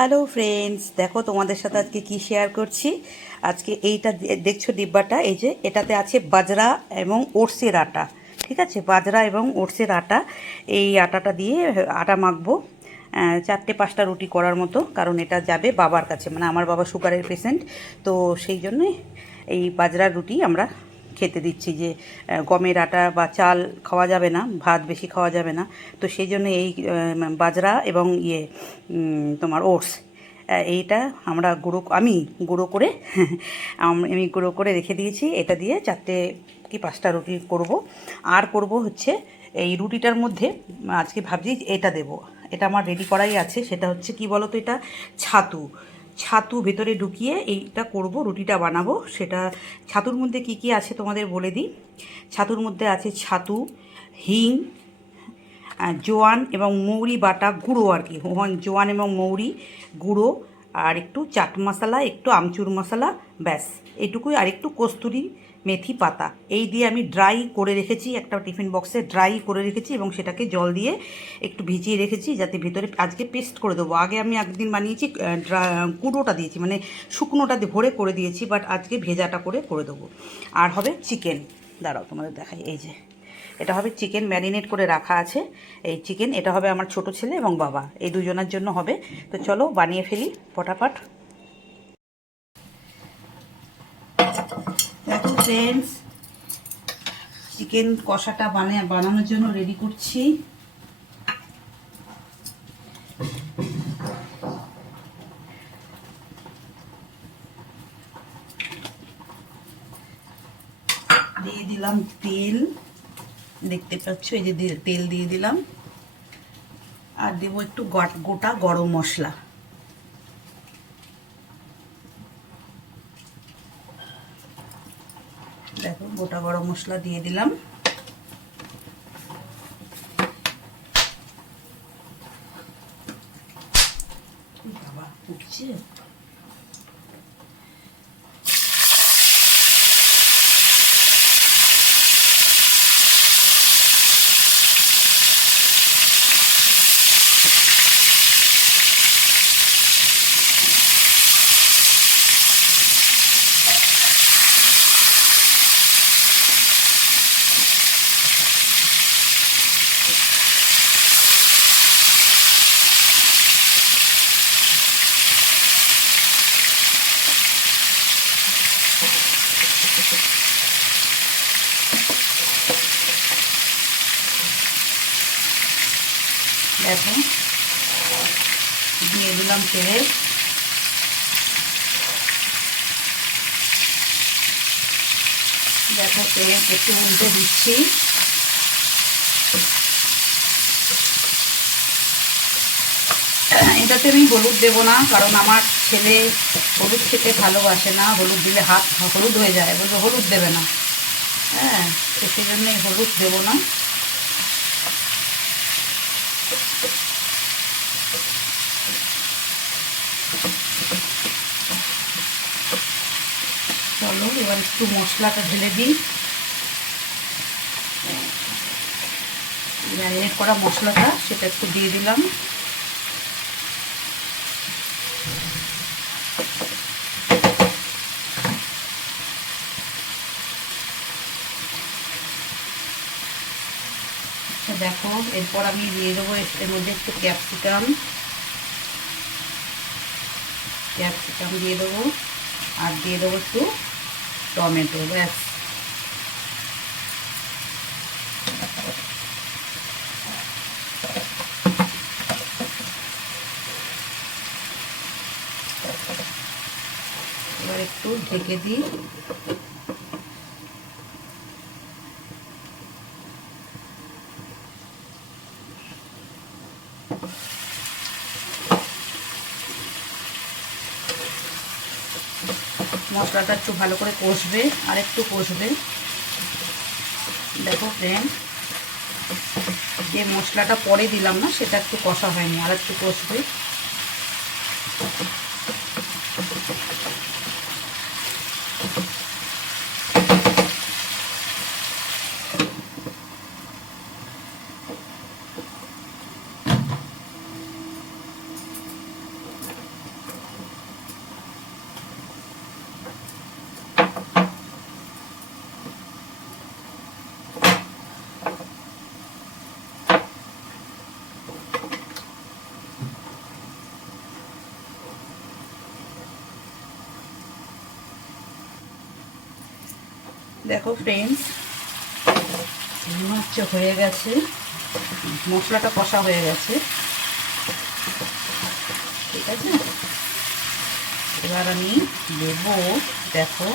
Hello friends দেখো, তোমাদের সাথে আজকে কি শেয়ার করছি? আজকে এইটা দেখছ ডিব্বাটা? এই যে, এটাতে আছে বাজরা এবং ওটসের আটা। ঠিক আছে? বাজরা এবং ওটসের আটা। এই আটাটা দিয়ে আটা মাখবো। চারটে পাঁচটা রুটি করার মতো, কারণ এটা যাবে বাবার কাছে। মানে আমার বাবা সুগারের পেশেন্ট তো সেই জন্যই এই বাজরার রুটি আমরা খেতে দিচ্ছি যে গমের আটা বা চাল খাওয়া যাবে না, ভাত বেশি খাওয়া যাবে না। তো সেই জন্য এই বাজরা এবং ইয়ে তোমার ওটস এইটা আমরা গুঁড়ো, আমি গুঁড়ো করে, আমি গুঁড়ো করে রেখে দিয়েছি। এটা দিয়ে চারটে কি পাঁচটা রুটি করব। আর করব হচ্ছে এই রুটিটার মধ্যে, আজকে ভাবছি এটা দেব। এটা আমার রেডি করাই আছে, সেটা হচ্ছে কি বলো তো এটা? ছাতু। ছাতু ভেতরে ঢুকিয়ে এইটা করব, রুটিটা বানাবো। সেটা ছাতুর মধ্যে কি কি আছে তোমাদের বলে দিই। ছাতুর মধ্যে আছে ছাতু, হিং জোয়ান এবং মৌরি বাটা গুঁড়ো আর কি। জোয়ান এবং মৌরি গুঁড়ো আর একটু চাট মশলা, একটু আমচুর মশলা, ব্যাস। এটুকুই। আর একটু কস্তুরি মেথি পাতা। এই দিয়ে আমি ড্রাই করে রেখেছি, একটা টিফিন বক্সে ড্রাই করে রেখেছি এবং সেটাকে জল দিয়ে একটু ভিজিয়ে রেখেছি যাতে ভিতরে আজকে পেস্ট করে দেবো। আগে আমি একদিন বানিয়েছি গুঁড়োটা দিয়েছি মানে শুকনোটা ভরে করে দিয়েছি বাট আজকে ভেজাটা করে করে দেবো। আর হবে চিকেন দাঁড়াও, তোমাদের দেখাই, এই যে। এটা হবে চিকেন ম্যারিনেট করে রাখা আছে। এই চিকেন এটা হবে আমার ছোট ছেলে এবং বাবা। এই দুজনের জন্য হবে। তো চলো বানিয়ে ফেলি ফটাফট দেখো ফ্রেন্ডস চিকেন কষাটা বানিয়ে বানানোর জন্য রেডি করছি। দিয়ে দিলাম তেল। দেখতে পাচ্ছ, এই যে তেল দিয়ে দিলাম। আর দেবো একটু গোটা গরম মশলা দেখো গোটা গরম মশলা দিয়ে দিলাম বাবা, উঠছে। দেখো দিয়ে দিলাম দেখো তেল একটু উল্টে দিচ্ছি। এটাতে আমি হলুদ দেবো না, কারণ আমার ছেলে হলুদ খেতে ভালোবাসে না, হলুদ দিলে হাত হলুদ হয়ে যায়। বলবে হলুদ দেবে না। হ্যাঁ সেই জন্যই হলুদ দেবো না। চলো, এবার একটু মশলাটা ঢেলে দিই। ম্যারিনেট করা মশলাটা, সেটা একটু দিয়ে দিলাম। আচ্ছা দেখো, এরপর আমি দিয়ে দেবো এর- এর মধ্যে একটু ক্যাপসিকাম। ক্যাপসিকাম দিয়ে দেবো আর দিয়ে দেবো একটু টমেটো ব্যাস। এবার একটু ঢেকে দিই। মশলাটা একটু ভালো করে কষবে আর একটু কষবে। দেখো ফ্রেন্ড যে মশলাটা পরে দিলাম না, সেটা একটু কষা হয়নি আর একটু কষবে। দেখো ফ্রেন্ডস হচ্ছে হয়ে গেছে, মশলাটা কষা হয়ে গেছে। ঠিক আছে? এবার আমি দেব, দেখো,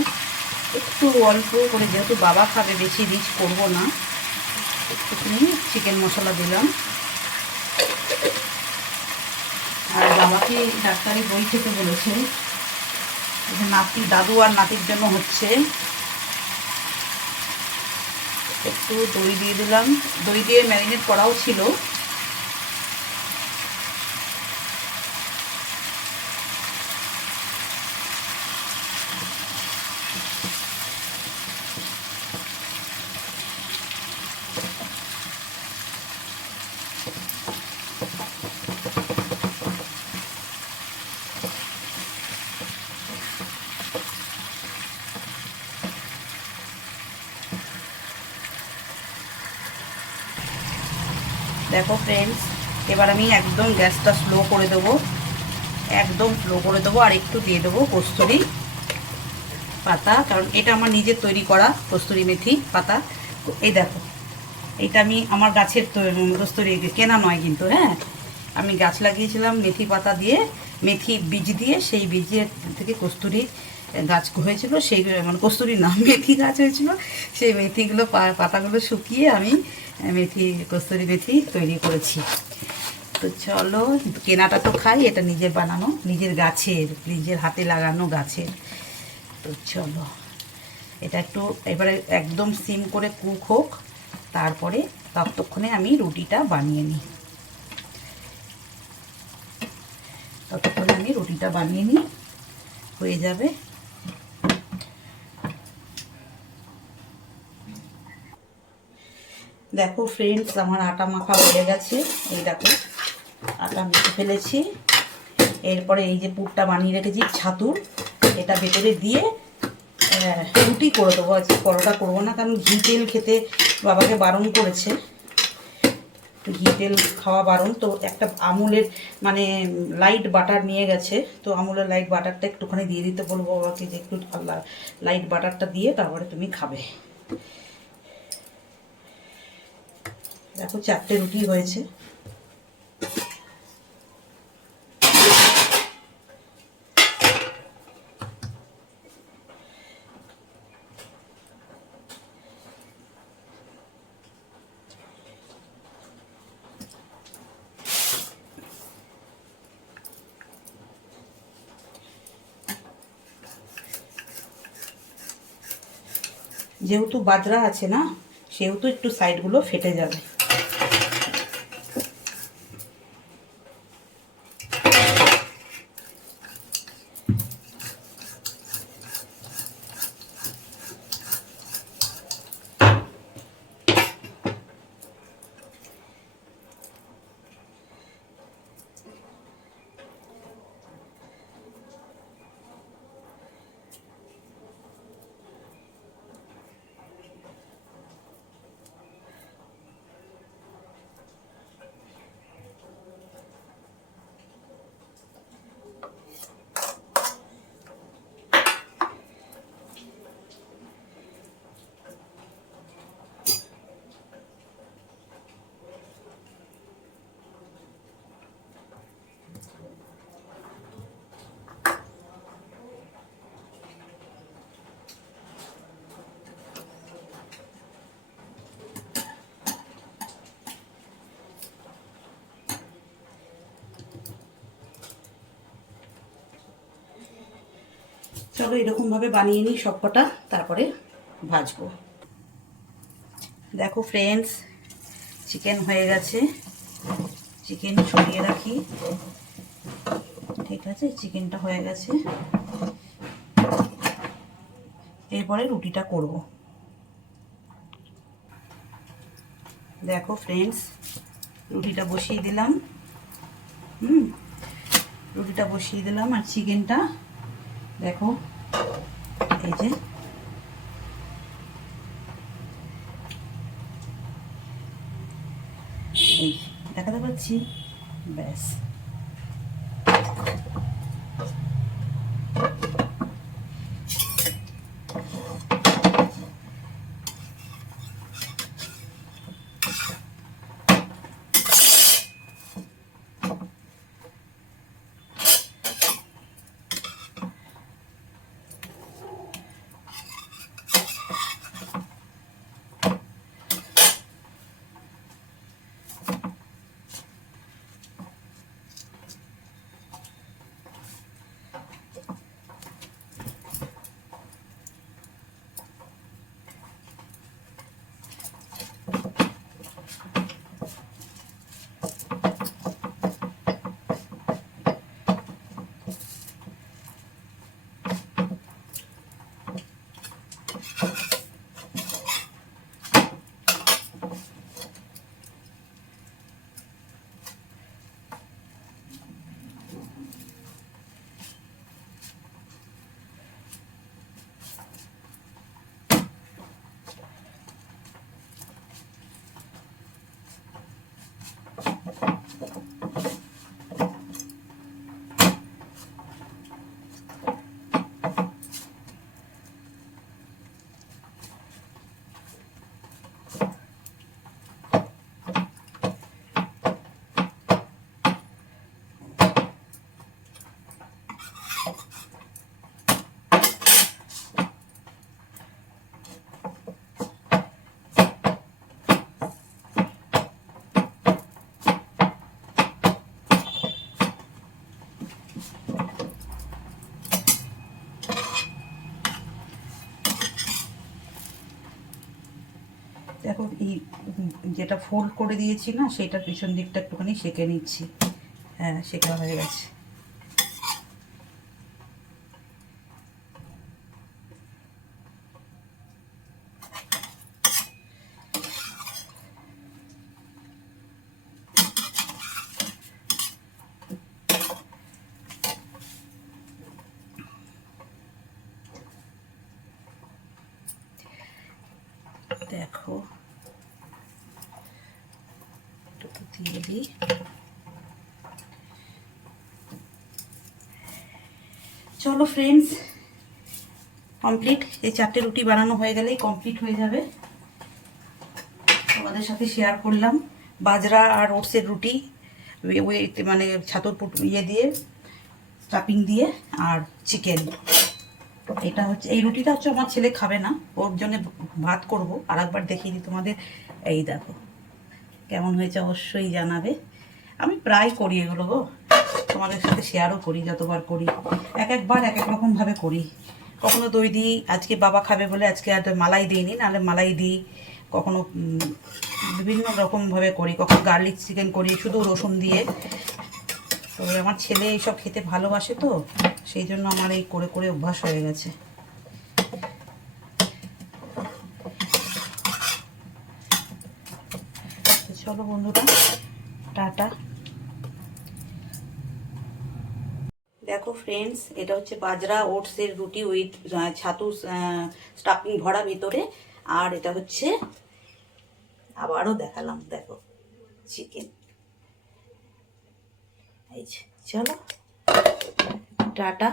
একটু অল্প করে, যেহেতু বাবা খাবে, বেশি রিচ করব না, একটুখানি চিকেন মশলা দিলাম। আর বাবাকে ডাক্তারি বই খেতে বলেছে নাতি, দাদু আর নাতির জন্য হচ্ছে একটু দই দিয়ে দিলাম। দই দিয়ে ম্যারিনেট করাও ছিল। দেখো ফ্রেন্ডস এবার আমি একদম গ্যাসটা স্লো করে দেবো। একদম স্লো করে দেবো আর একটু দিয়ে দেবো কস্তুরি পাতা, কারণ এটা আমার নিজের তৈরি করা কস্তুরি মেথি পাতা। এই দেখো, এটা আমি আমার গাছের কস্তুরি কেনা নয় কিন্তু হ্যাঁ? আমি গাছ লাগিয়েছিলাম মেথি পাতা দিয়ে, মেথি বীজ দিয়ে, সেই বীজের থেকে কস্তুরি গাছ হয়েছিল, সেই মানে কস্তুরি না মেথি গাছ হয়েছিল, সেই মেথিগুলো পাতাগুলো শুকিয়ে আমি মেথি, কস্তুরি মেথি তৈরি করেছি। তো চলো, কেনাটা তো খাই, এটা নিজের বানানো, নিজের গাছের, নিজের হাতে লাগানো গাছের। তো চলো, এটা একটু এবারে একদম সিম করে কুক হোক, তারপরে ততক্ষণে আমি রুটিটা বানিয়ে নিই। ততক্ষণে আমি রুটিটা বানিয়ে নিই, হয়ে যাবে। দেখো ফ্রেন্ডস আমার আটা মাখা হয়ে গেছে। এই দেখো, আটা মেখে ফেলেছি। এরপরে এই যে পুরটা বানিয়ে রেখেছি, ছাতুর, এটা ভেতরে দিয়ে রুটি করে দেবো। আজকে পরোটা করব না, কারণ ঘি তেল খেতে বাবাকে বারণ করেছে। ঘি তেল খাওয়া বারণ। তো একটা আমুলের মানে লাইট বাটার নিয়ে গেছে। তো আমুলের লাইট বাটারটা একটুখানি দিয়ে দিতে বলব বাবাকে যে একটু লাইট বাটারটা দিয়ে তারপরে তুমি খাবে। দেখো চারটে রুটি হয়েছে। যেহেতু বাজরা আছে না সেহেতু একটু সাইডগুলো ফেটে যাবে। চলো এরকমভাবে বানিয়ে নিই সবকটা, তারপরে ভাজবো। দেখো ফ্রেন্ডস চিকেন হয়ে গেছে। চিকেন সরিয়ে রাখি। ঠিক আছে চিকেনটা হয়ে গেছে। এরপরে রুটিটা করব। দেখো ফ্রেন্ডস রুটিটা বসিয়ে দিলাম। হুম, রুটিটা বসিয়ে দিলাম আর চিকেনটা দেখো এই যে। এই দেখাতে পাচ্ছি? ব্যাস। যেটা ফোল্ড করে দিয়েছি না, সেটার পিছন দিকটা একটুখানি সেঁকে নিচ্ছি। হ্যাঁ সেঁকা হয়ে গেছে দেখো দুটো দিয়ে দিই চলো ফ্রেন্ডস কমপ্লিট এই চারটে রুটি বানানো হয়ে গেলেই কমপ্লিট হয়ে যাবে। তোমাদের সাথে শেয়ার করলাম। বাজরা আর ওটসের রুটি ওই- মানে ছাতুর ইয়ে দিয়ে স্টাফিং দিয়ে আর চিকেন এটা হচ্ছে, এই রুটিটা হচ্ছে আমার ছেলে খাবে না। ওর জন্য ভাত করব। আর একবার দেখিয়ে দিই তোমাদের। এই দেখো। কেমন হয়েছে অবশ্যই জানাবে। আমি প্রায় করি এগুলো গো। তোমাদের সাথে শেয়ারও করি, যতবার করি। এক একবার এক এক রকমভাবে করি। কখনো দই দিই, আজকে বাবা খাবে বলে আজকে আর মালাই দিইনি, নাহলে মালাই দিই। কখনো বিভিন্ন রকমভাবে করি। কখনো গার্লিক চিকেন করি, শুধু রসুন দিয়ে। তবে আমার ছেলে এইসব খেতে ভালোবাসে তো, সেই জন্য আমার এই করে করে অভ্যাস হয়ে গেছে। চলো বন্ধুরা, টাটা। দেখো ফ্রেন্ডস এটা হচ্ছে বাজরা ওটসের রুটি উইথ ছাতু স্টাফিং ভরা ভিতরে। আর এটা হচ্ছে, আবারও দেখালাম, দেখো চিকেন এই চলো, টাটা।